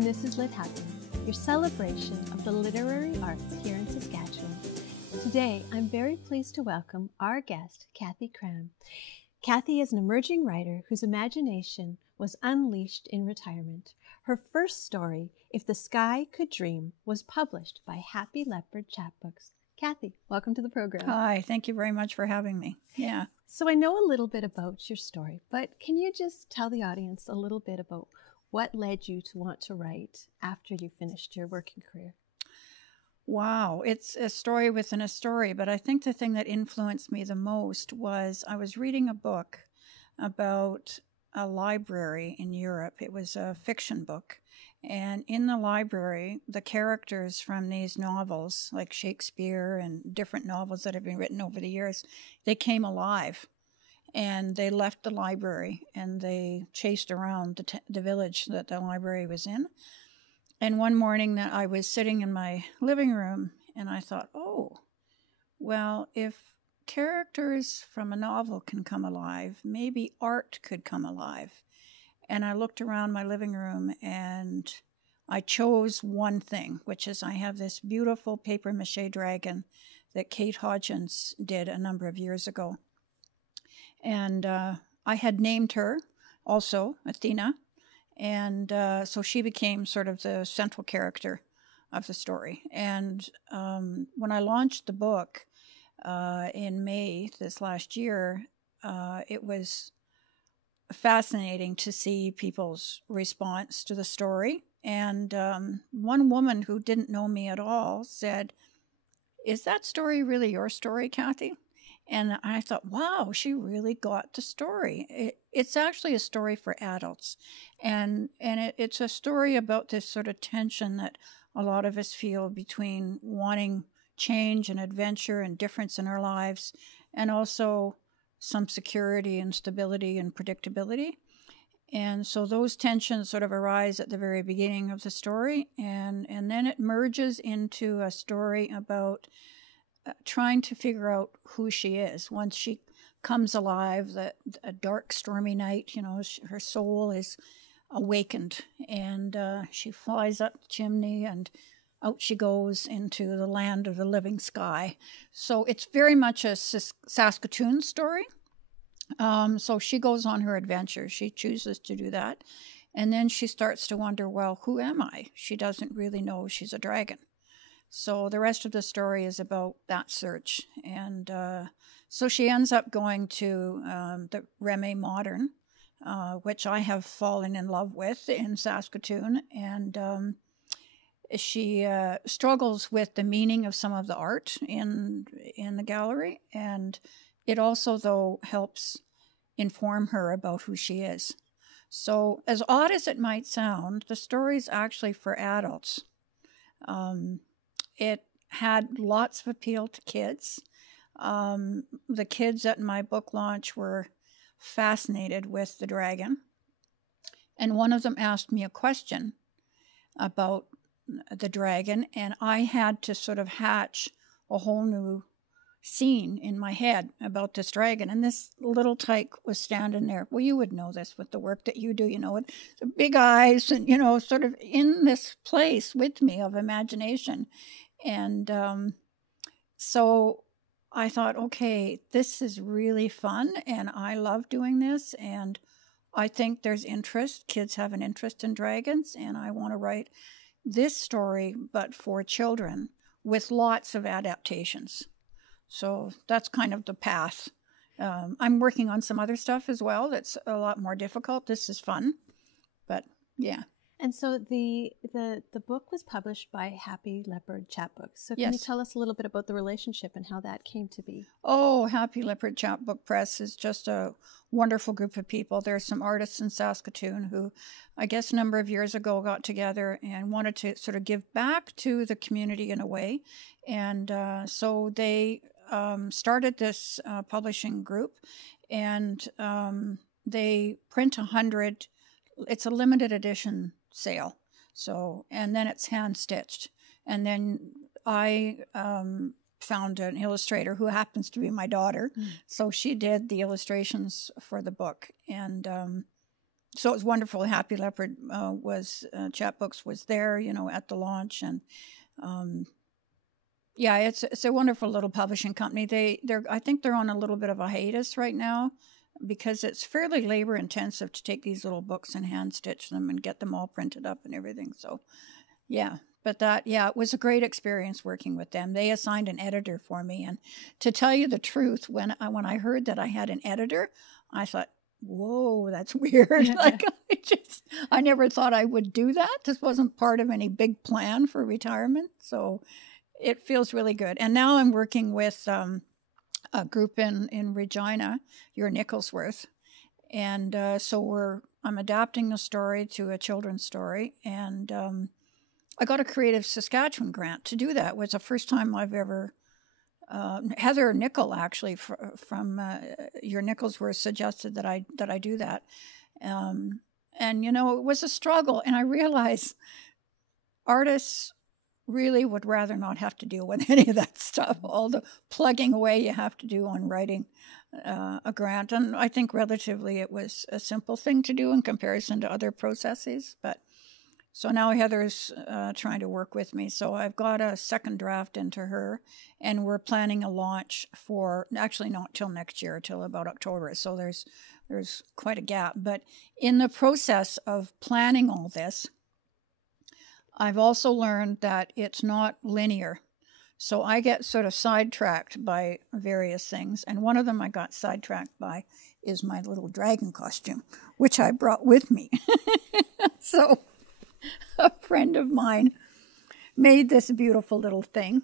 and this is Lit Happiness, your celebration of the literary arts here in Saskatchewan. Today, I'm very pleased to welcome our guest, Kathie Cram. Kathie is an emerging writer whose imagination was unleashed in retirement. Her first story, If the Sky Could Dream, was published by Happy Leopard Chapbooks. Kathie, welcome to the program. Hi, thank you very much for having me. Yeah. So I know a little bit about your story, but can you just tell the audience a little bit about what led you to want to write after you finished your working career? Wow, it's a story within a story, but I think the thing that influenced me the most was I was reading a book about a library in Europe. It was a fiction book. And in the library, the characters from these novels, like Shakespeare and different novels that have been written over the years, they came alive. And they left the library and they chased around the village that the library was in. And one morning that I was sitting in my living room and I thought, oh, well, if characters from a novel can come alive, maybe art could come alive. And I looked around my living room and I chose one thing, which is I have this beautiful paper mache dragon that Kate Hodgins did a number of years ago. And I had named her also Athena. And so she became sort of the central character of the story. And when I launched the book in May this last year, it was fascinating to see people's response to the story. And one woman who didn't know me at all said, "Is that story really your story, Kathie?" And I thought, wow, she really got the story. It's actually a story for adults. And it's a story about this sort of tension that a lot of us feel between wanting change and adventure and difference in our lives, and also some security and stability and predictability. And so those tensions sort of arise at the very beginning of the story. And then it merges into a story about trying to figure out who she is. Once she comes alive, a dark, stormy night, you know, her soul is awakened, and she flies up the chimney, and out she goes into the land of the living sky. So it's very much a Saskatoon story. So she goes on her adventure. She chooses to do that. And then she starts to wonder, well, who am I? She doesn't really know she's a dragon. So the rest of the story is about that search. And so she ends up going to the Reme Modern, which I have fallen in love with in Saskatoon. And she struggles with the meaning of some of the art in the gallery. And it also, though, helps inform her about who she is. So as odd as it might sound, the story is actually for adults. It had lots of appeal to kids. The kids at my book launch were fascinated with the dragon. And one of them asked me a question about the dragon, and I had to sort of hatch a whole new scene in my head about this dragon. And this little tyke was standing there. Well, you would know this with the work that you do, you know, with the big eyes and, you know, sort of in this place with me of imagination. And so I thought, okay, this is really fun, and I love doing this, and I think there's interest. Kids have an interest in dragons, and I want to write this story, but for children, with lots of adaptations. So that's kind of the path. I'm working on some other stuff as well that's a lot more difficult. This is fun, but yeah. And so the book was published by Happy Leopard Chapbooks. So can you tell us a little bit about the relationship and how that came to be? Oh, Happy Leopard Chapbook Press is just a wonderful group of people. There's some artists in Saskatoon who, I guess a number of years ago, got together and wanted to sort of give back to the community in a way. And so they started this publishing group, and they print 100. It's a limited edition sale. So, and then it's hand stitched. And then I found an illustrator who happens to be my daughter. So she did the illustrations for the book. And So it was wonderful. Happy Leopard Chapbooks was there, at the launch, and yeah, it's a wonderful little publishing company. I think they're on a little bit of a hiatus right now because it's fairly labor intensive to take these little books and hand stitch them and get them all printed up and everything. So yeah, but it was a great experience working with them. They assigned an editor for me, and to tell you the truth, when I heard that I had an editor, I thought, whoa, that's weird. Like I never thought I would do that. This wasn't part of any big plan for retirement. So it feels really good. And now I'm working with a group in Regina, your Nicholsworth. And so I'm adapting the story to a children's story. And I got a Creative Saskatchewan grant to do that. It was the first time I've ever Heather Nichol, actually, from your Nicholsworth, suggested that I do that. And, it was a struggle. And I realized artists really would rather not have to deal with any of that stuff, all the plugging away you have to do on writing a grant. And I think relatively it was a simple thing to do in comparison to other processes. But so now Heather's trying to work with me. So I've got a second draft into her, and we're planning a launch for, actually not till next year, till about October. So there's quite a gap. But in the process of planning all this, I've also learned that it's not linear. So I get sort of sidetracked by various things. And one of them I got sidetracked by is my little dragon costume, which I brought with me. So a friend of mine made this beautiful little thing.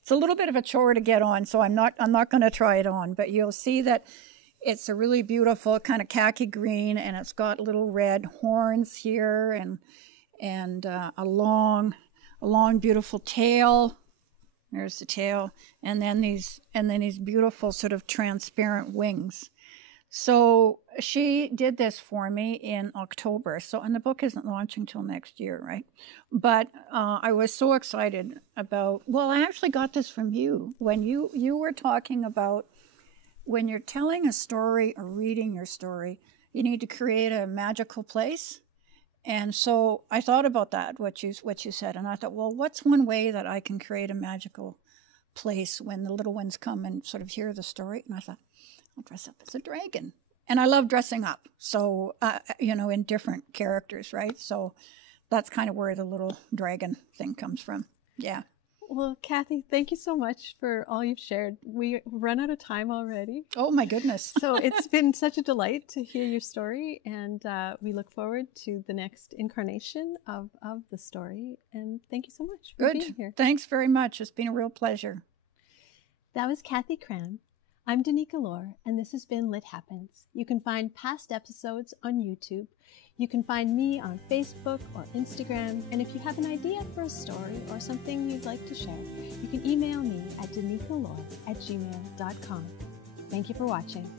It's a little bit of a chore to get on, so I'm not going to try it on, but you'll see that it's a really beautiful kind of khaki green, and it's got little red horns here and a long beautiful tail. There's the tail, and then these beautiful sort of transparent wings. So she did this for me in October. And the book isn't launching till next year, right? But I was so excited about, I actually got this from you when you were talking about when you're telling a story or reading your story, you need to create a magical place. And so I thought about that, what you said, and I thought, what's one way that I can create a magical place when the little ones come and sort of hear the story? And I thought, I'll dress up as a dragon. And I love dressing up. So, in different characters, right? So that's kind of where the little dragon thing comes from. Yeah. Well, Kathie, thank you so much for all you've shared. We run out of time already. Oh, my goodness. So it's been such a delight to hear your story. And we look forward to the next incarnation of the story. And thank you so much for being here. Thanks very much. It's been a real pleasure. That was Kathie Cram. I'm Danica Lorer, and this has been Lit Happens. You can find past episodes on YouTube. You can find me on Facebook or Instagram. And if you have an idea for a story or something you'd like to share, you can email me at danicalore@gmail.com. Thank you for watching.